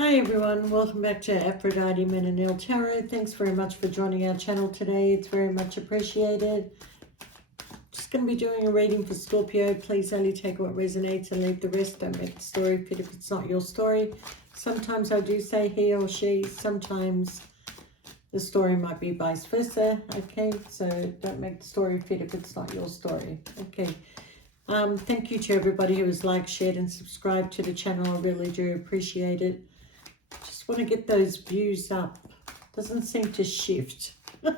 Hi everyone, welcome back to Aphrodite Men and Neil Tarot. Thanks very much for joining our channel today. It's very much appreciated. Just going to be doing a reading for Scorpio. Please only take what resonates and leave the rest. Don't make the story fit if it's not your story. Sometimes I do say he or she. Sometimes the story might be vice versa. Okay, so don't make the story fit if it's not your story. Okay. Thank you to everybody who has liked, shared and subscribed to the channel. I really do appreciate it. Just want to get those views up. Doesn't seem to shift. I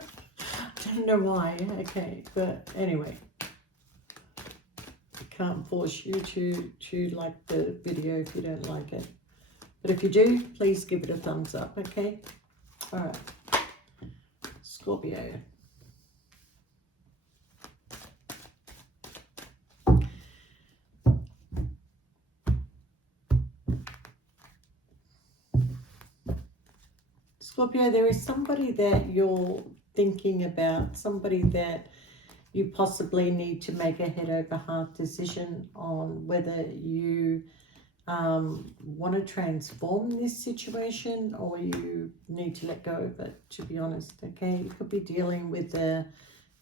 don't know why. Okay, but anyway, I can't force you to like the video if you don't like it. But if you do, please give it a thumbs up. Okay. All right. Scorpio. Scorpio, there is somebody that you're thinking about, somebody that you possibly need to make a head over heart decision on whether you want to transform this situation or you need to let go of it, to be honest. Okay, you could be dealing with an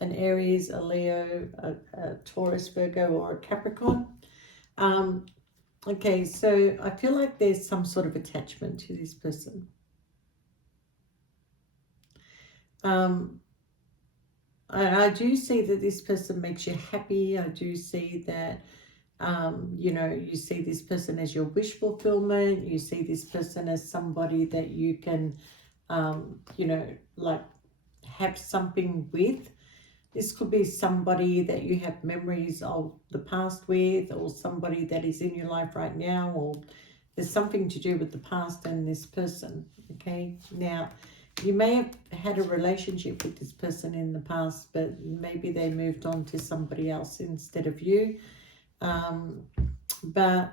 Aries, a Leo, a Taurus, Virgo, or a Capricorn. Okay, so I feel like there's some sort of attachment to this person. I do see that this person makes you happy. I do see that, you know, you see this person as your wish fulfillment. You see this person as somebody that you can, you know, like have something with. This could be somebody that you have memories of the past with, or somebody that is in your life right now, or there's something to do with the past and this person. Okay, now you may have had a relationship with this person in the past, but maybe they moved on to somebody else instead of you. But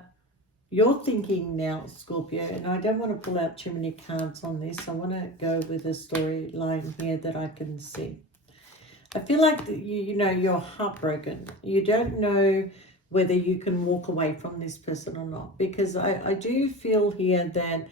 you're thinking now, Scorpio, and I don't want to pull out too many cards on this. I want to go with a storyline here that I can see. I feel like you know, you're heartbroken. You don't know whether you can walk away from this person or not, because I do feel here that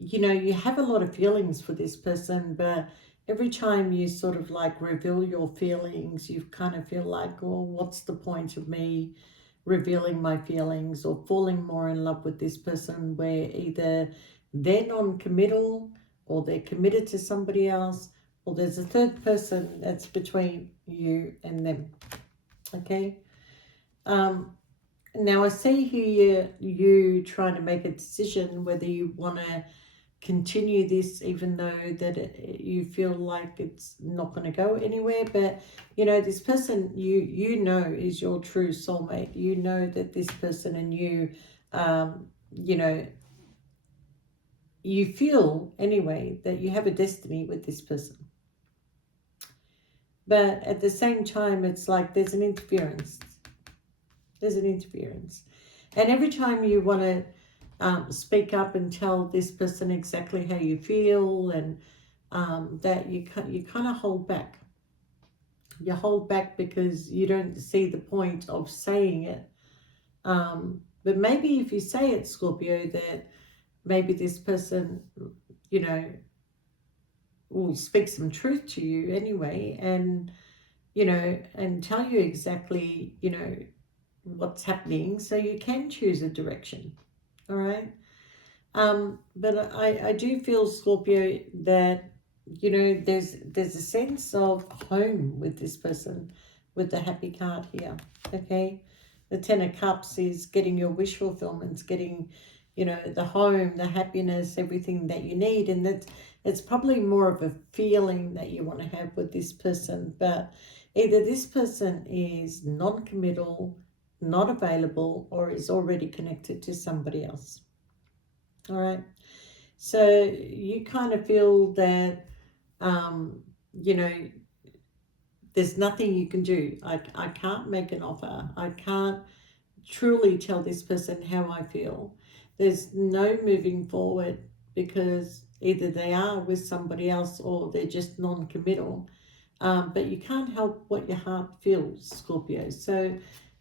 you know, you have a lot of feelings for this person, but every time you sort of like reveal your feelings, you kind of feel like, well, what's the point of me revealing my feelings or falling more in love with this person, where either they're non-committal or they're committed to somebody else, or there's a third person that's between you and them. Okay. Now I see here you trying to make a decision whether you want to continue this, even though that you feel like it's not going to go anywhere. But you know, this person you know is your true soulmate. You know that this person and you, you know, you feel anyway that you have a destiny with this person. But at the same time, it's like there's an interference. There's an interference. And every time you want to speak up and tell this person exactly how you feel, and that you kind of hold back. You hold back because you don't see the point of saying it. But maybe if you say it, Scorpio, that maybe this person, you know, will speak some truth to you anyway, and you know, and tell you exactly, you know, what's happening, so you can choose a direction. All right. But I do feel, Scorpio, that you know there's a sense of home with this person, with the happy card here. Okay, the Ten of Cups is getting your wish fulfillments, getting, you know, the home, the happiness, everything that you need, and it's probably more of a feeling that you want to have with this person. But either this person is non-committal, not available, or is already connected to somebody else. All right. So you kind of feel that, you know, there's nothing you can do. I can't make an offer. I can't truly tell this person how I feel. There's no moving forward because either they are with somebody else or they're just non-committal. But you can't help what your heart feels, Scorpio. So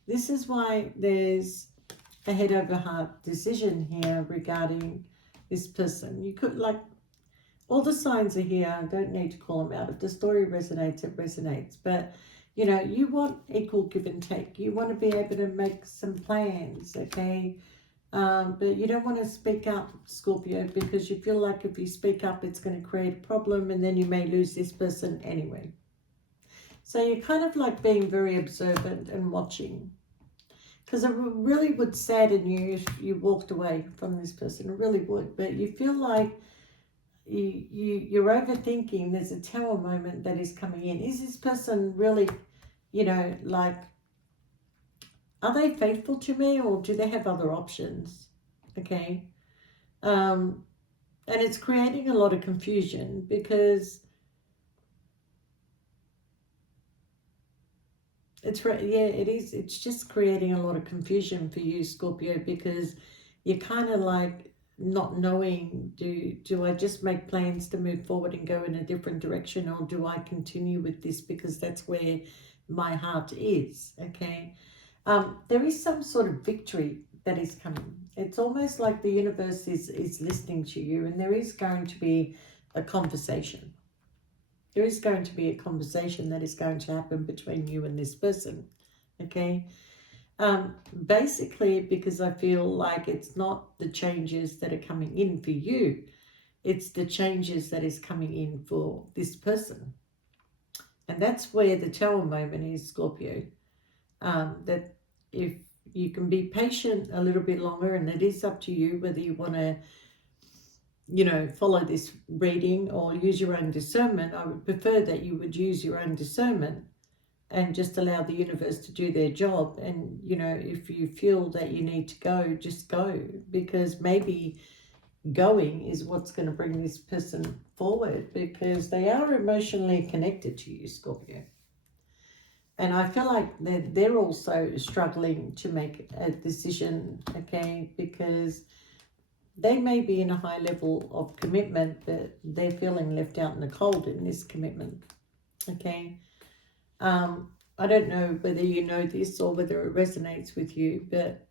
this is why there's a head over heart decision here regarding this person. You could, like, all the signs are here. I don't need to call them out. If the story resonates, it resonates. But, you know, you want equal give and take. You want to be able to make some plans, okay? But you don't want to speak up, Scorpio, because you feel like if you speak up, it's going to create a problem and then you may lose this person anyway. So you're kind of like being very observant and watching. Because it really would sadden you if you walked away from this person. It really would. But you feel like you're overthinking. There's a tower moment that is coming in. Is this person really, you know, like, are they faithful to me or do they have other options? Okay. And it's creating a lot of confusion because it is. It's just creating a lot of confusion for you, Scorpio, because you're kind of like not knowing, do I just make plans to move forward and go in a different direction, or do I continue with this because that's where my heart is? Okay. There is some sort of victory that is coming. It's almost like the universe is listening to you, and there is going to be a conversation. There is going to be a conversation that is going to happen between you and this person, okay? Basically, because I feel like it's not the changes that are coming in for you, it's the changes that is coming in for this person. And that's where the tower moment is, Scorpio. That if you can be patient a little bit longer, and it is up to you whether you want to, you know, follow this reading or use your own discernment. I would prefer that you would use your own discernment and just allow the universe to do their job. And, you know, if you feel that you need to go, just go, because maybe going is what's going to bring this person forward, because they are emotionally connected to you, Scorpio. And I feel like they're also struggling to make a decision, okay, because they may be in a high level of commitment, but they're feeling left out in the cold in this commitment, okay? I don't know whether you know this or whether it resonates with you, but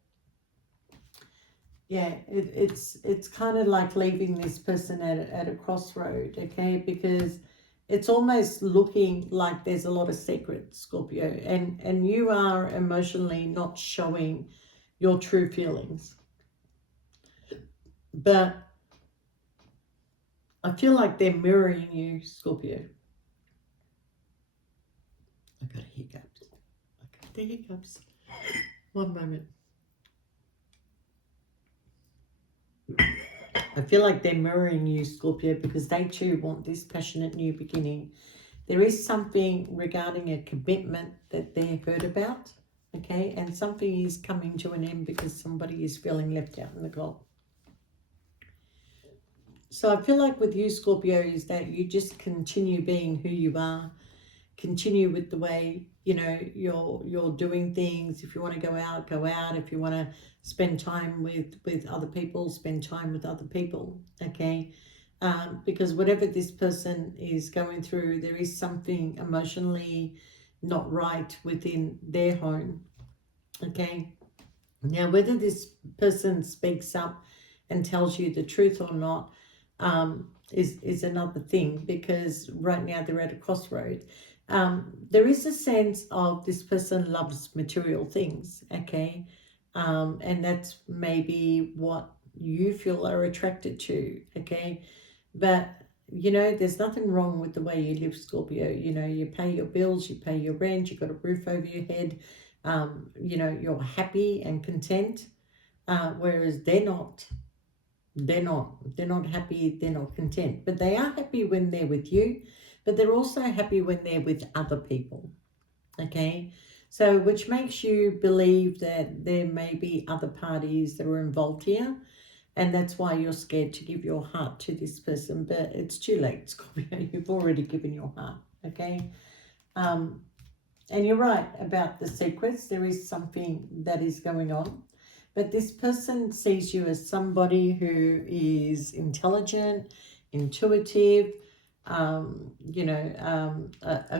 yeah, it's kind of like leaving this person at a crossroad, okay? Because it's almost looking like there's a lot of secrets, Scorpio, and you are emotionally not showing your true feelings. But I feel like they're mirroring you, Scorpio. I got hiccups. I got the hiccups. One moment. I feel like they're mirroring you, Scorpio, because they too want this passionate new beginning. There is something regarding a commitment that they're hurt about, okay? And something is coming to an end because somebody is feeling left out in the cold. So I feel like with you, Scorpio, is that you just continue being who you are. Continue with the way, you know, you're doing things. If you want to go out, go out. If you want to spend time with other people, spend time with other people, okay? Because whatever this person is going through, there is something emotionally not right within their home, okay? Now, whether this person speaks up and tells you the truth or not is another thing, because right now they're at a crossroad. There is a sense of this person loves material things, okay? And that's maybe what you feel are attracted to, okay? But, you know, there's nothing wrong with the way you live, Scorpio. You know, you pay your bills, you pay your rent, you've got a roof over your head. You know, you're happy and content, whereas they're not. They're not happy, they're not content. But they are happy when they're with you, but they're also happy when they're with other people, okay? So, which makes you believe that there may be other parties that are involved here, and that's why you're scared to give your heart to this person. But it's too late, Scorpio. You've already given your heart, okay? And you're right about the secrets. There is something that is going on. But this person sees you as somebody who is intelligent, intuitive, a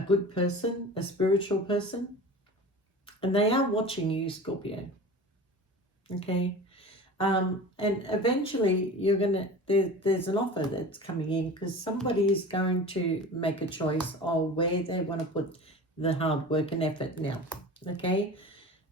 good person, a spiritual person. And they are watching you, Scorpio. Okay. And eventually you're gonna there's an offer that's coming in because somebody is going to make a choice of where they want to put the hard work and effort now. Okay.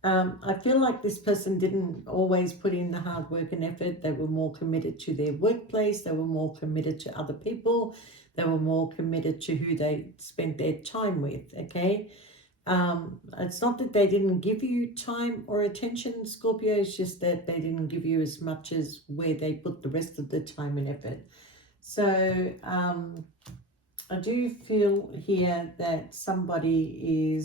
I feel like this person didn't always put in the hard work and effort. They were more committed to their workplace. They were more committed to other people. They were more committed to who they spent their time with. Okay. It's not that they didn't give you time or attention, Scorpio. It's just that they didn't give you as much as where they put the rest of the time and effort. So I do feel here that somebody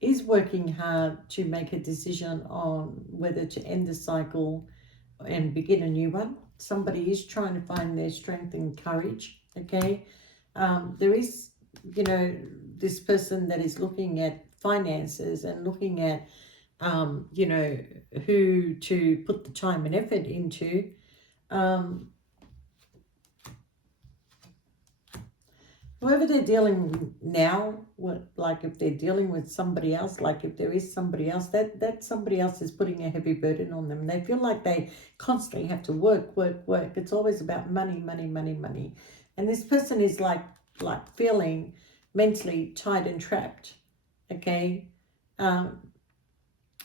is working hard to make a decision on whether to end the cycle and begin a new one. Somebody is trying to find their strength and courage. Okay. There is, you know, this person that is looking at finances and looking at, you know, who to put the time and effort into. Um, Whoever they're dealing with now, like if they're dealing with somebody else, like if there is somebody else, that somebody else is putting a heavy burden on them. They feel like they constantly have to work, work, work. It's always about money, money, money, money. And this person is like feeling mentally tied and trapped, okay, um,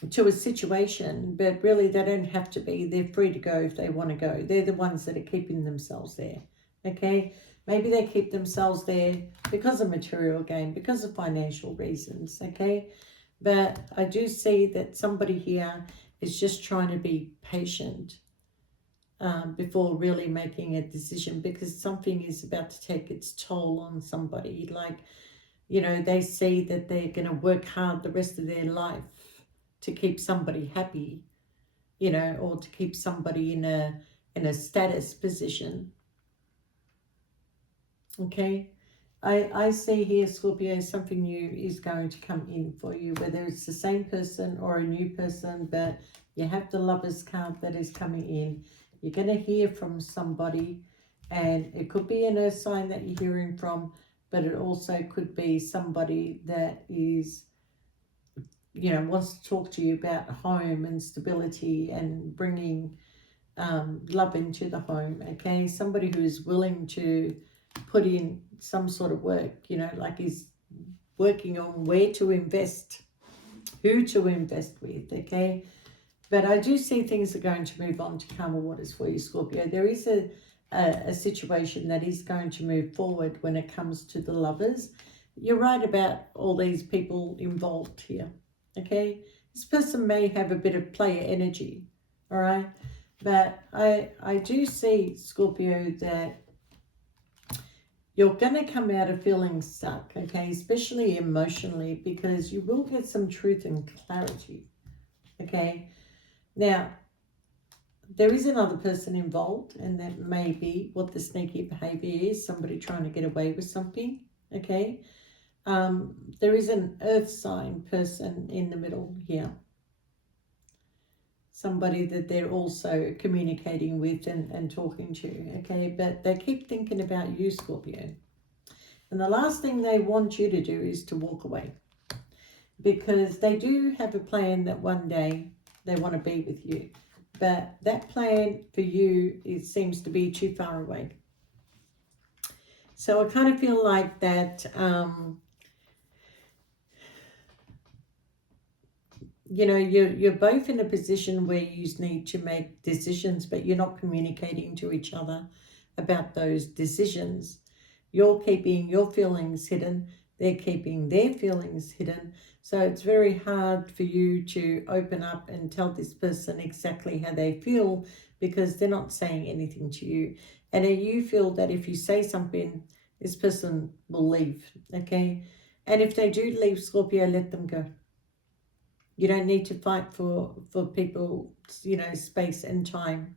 to a situation, but really they don't have to be. They're free to go if they want to go. They're the ones that are keeping themselves there, okay? Maybe they keep themselves there because of material gain, because of financial reasons, okay? But I do see that somebody here is just trying to be patient before really making a decision, because something is about to take its toll on somebody. Like, you know, they see that they're going to work hard the rest of their life to keep somebody happy, you know, or to keep somebody in a status position. Okay. I see here, Scorpio, something new is going to come in for you, whether it's the same person or a new person, but you have the Lovers card that is coming in. You're going to hear from somebody, and it could be an earth sign that you're hearing from, but it also could be somebody that is, you know, wants to talk to you about home and stability and bringing love into the home. Okay, somebody who is willing to put in some sort of work, you know, like is working on where to invest, who to invest with. Okay, but I do see things are going to move on to calmer waters for you, Scorpio. There is a situation that is going to move forward when it comes to the Lovers. You're right about all these people involved here. Okay, this person may have a bit of player energy. All right, but I do see, Scorpio, that you're going to come out of feeling stuck, okay, especially emotionally, because you will get some truth and clarity. Okay, now there is another person involved, and that may be what the sneaky behavior is, somebody trying to get away with something. Okay, there is an earth sign person in the middle here, somebody that they're also communicating with and talking to. Okay, but they keep thinking about you, Scorpio, and the last thing they want you to do is to walk away, because they do have a plan that one day they want to be with you. But that plan for you, it seems to be too far away. So I kind of feel like that, you know, you're both in a position where you need to make decisions, but you're not communicating to each other about those decisions. You're keeping your feelings hidden. They're keeping their feelings hidden. So it's very hard for you to open up and tell this person exactly how they feel, because they're not saying anything to you. And you feel that if you say something, this person will leave, okay? And if they do leave, Scorpio, let them go. You don't need to fight for people, you know, space and time.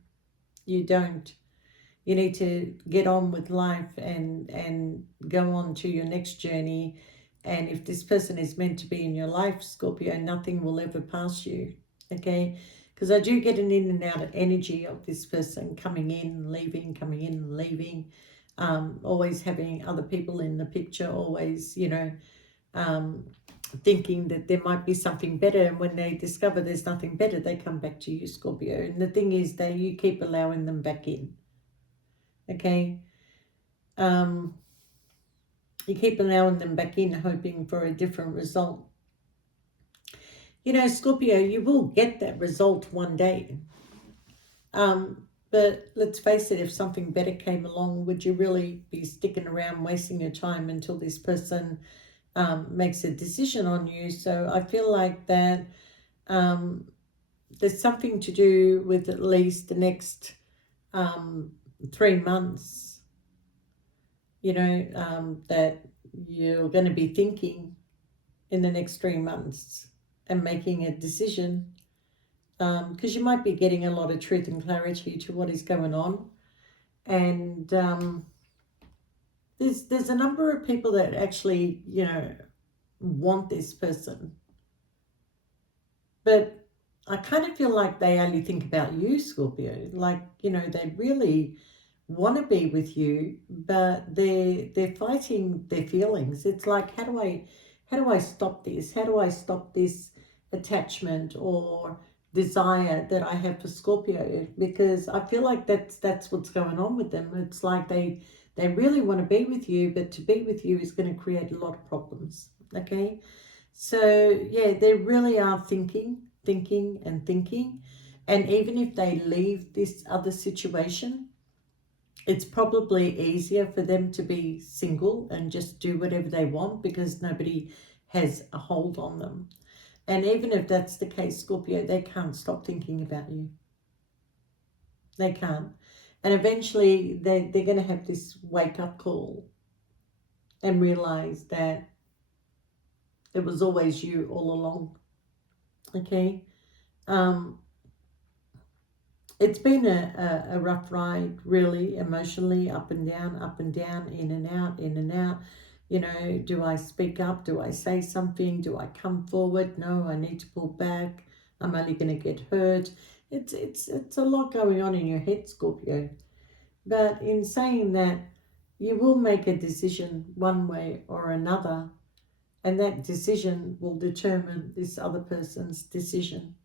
You don't. You need to get on with life and go on to your next journey. And if this person is meant to be in your life, Scorpio, nothing will ever pass you. Okay? Because I do get an in and out of energy of this person coming in, leaving, coming in, leaving. Always having other people in the picture, always, you know, thinking that there might be something better, and when they discover there's nothing better, they come back to you, Scorpio. And the thing is that you keep allowing them back in. Okay, you keep allowing them back in, hoping for a different result. You know, Scorpio, you will get that result one day. But let's face it, if something better came along, would you really be sticking around wasting your time until this person makes a decision on you? So I feel like that there's something to do with at least the next 3 months, that you're going to be thinking in the next 3 months and making a decision, because you might be getting a lot of truth and clarity to what is going on. And there's a number of people that actually, want this person. But I kind of feel like they only think about you, Scorpio. Like, they really want to be with you, but they're fighting their feelings. It's like, how do I stop this? How do I stop this attachment or desire that I have for Scorpio? Because I feel like that's what's going on with them. It's like they really want to be with you, but to be with you is going to create a lot of problems. Okay, so yeah, they really are thinking and thinking, and even if they leave this other situation, it's probably easier for them to be single and just do whatever they want because nobody has a hold on them. And even if that's the case, Scorpio, they can't stop thinking about you. They can't. And eventually they're going to have this wake up call and realize that it was always you all along. Okay. Um, it's been a rough ride, really, emotionally, up and down, in and out, in and out. Do I speak up? Do I say something? Do I come forward? No, I need to pull back. I'm only going to get hurt. It's a lot going on in your head, Scorpio. But in saying that, you will make a decision one way or another, and that decision will determine this other person's decision.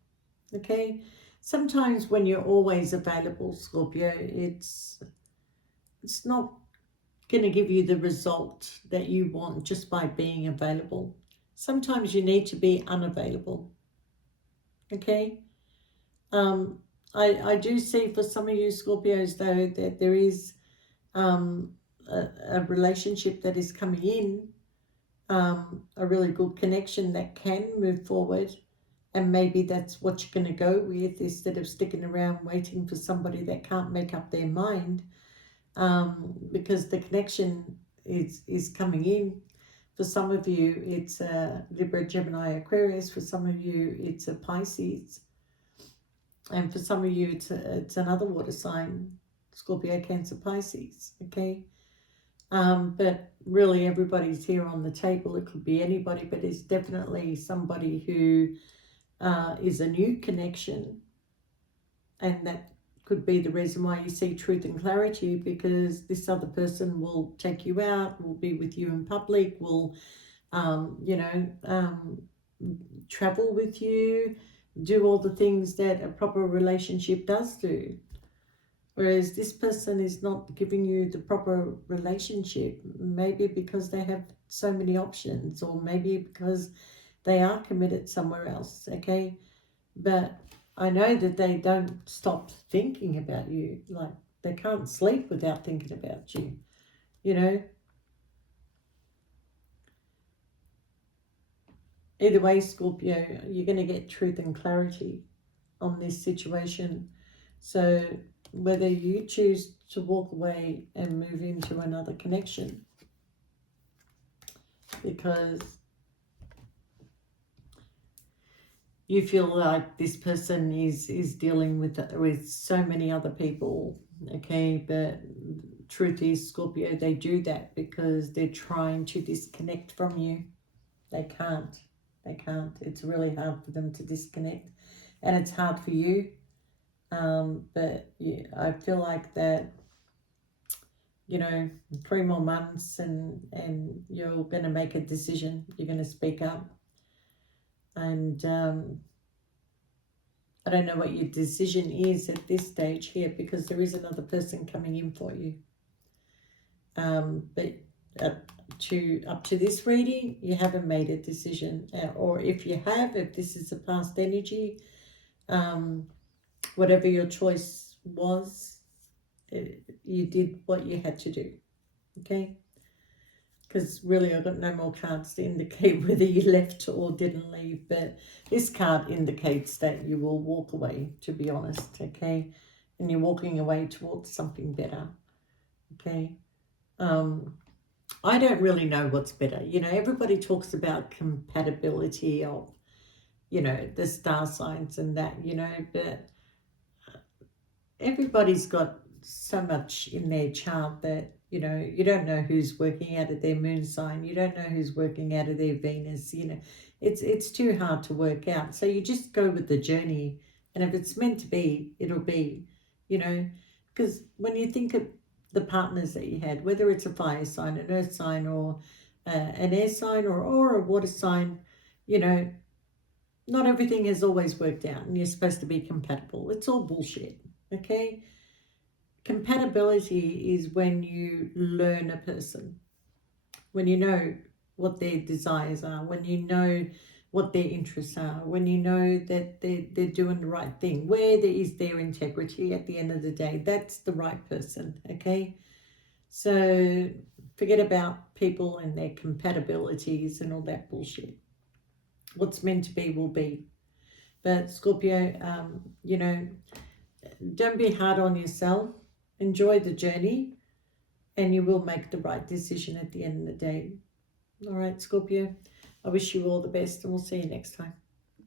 Okay, sometimes when you're always available, Scorpio, it's not going to give you the result that you want just by being available. Sometimes you need to be unavailable. Okay, um I do see for some of you Scorpios though that there is um a relationship that is coming in, a really good connection that can move forward. And maybe that's what you're going to go with instead of sticking around waiting for somebody that can't make up their mind, because the connection is coming in. For some of you, it's a Libra, Gemini, Aquarius. For some of you, it's a Pisces. And for some of you, it's another water sign, Scorpio, Cancer, Pisces. Okay. But really, everybody's here on the table. It could be anybody, but it's definitely somebody who is a new connection, and that could be the reason why you see truth and clarity, because this other person will take you out, will be with you in public, will travel with you, do all the things that a proper relationship does do. Whereas this person is not giving you the proper relationship, maybe because they have so many options, or maybe because they are committed somewhere else. Okay, but I know that they don't stop thinking about you. Like, they can't sleep without thinking about you, you know. Either way, Scorpio, you're going to get truth and clarity on this situation. So whether you choose to walk away and move into another connection, because you feel like this person is dealing with so many other people. Okay, but truth is, Scorpio, they do that because they're trying to disconnect from you. They can't. It's really hard for them to disconnect, and it's hard for you. But yeah, I feel like that, 3 more months, and you're going to make a decision. You're going to speak up. And I don't know what your decision is at this stage here, because there is another person coming in for you. But up to this reading, you haven't made a decision. Or if you have, if this is a past energy, whatever your choice was, you did what you had to do. Okay? Because really I've got no more cards to indicate whether you left or didn't leave, but this card indicates that you will walk away, to be honest, okay? And you're walking away towards something better, okay? I don't really know what's better. You know, everybody talks about compatibility of, you know, the star signs and that, you know, but everybody's got so much in their chart that, you know, you don't know who's working out of their moon sign. You don't know who's working out of their Venus. You know, it's too hard to work out. So you just go with the journey. And if it's meant to be, it'll be, you know, because when you think of the partners that you had, whether it's a fire sign, an earth sign, or an air sign, or a water sign, you know, not everything has always worked out and you're supposed to be compatible. It's all bullshit, okay? Compatibility is when you learn a person, when you know what their desires are, when you know what their interests are, when you know that they're doing the right thing, where there is their integrity at the end of the day. That's the right person, okay? So forget about people and their compatibilities and all that bullshit. What's meant to be will be. But Scorpio, you know, don't be hard on yourself. Enjoy the journey, and you will make the right decision at the end of the day. All right, Scorpio, I wish you all the best, and we'll see you next time.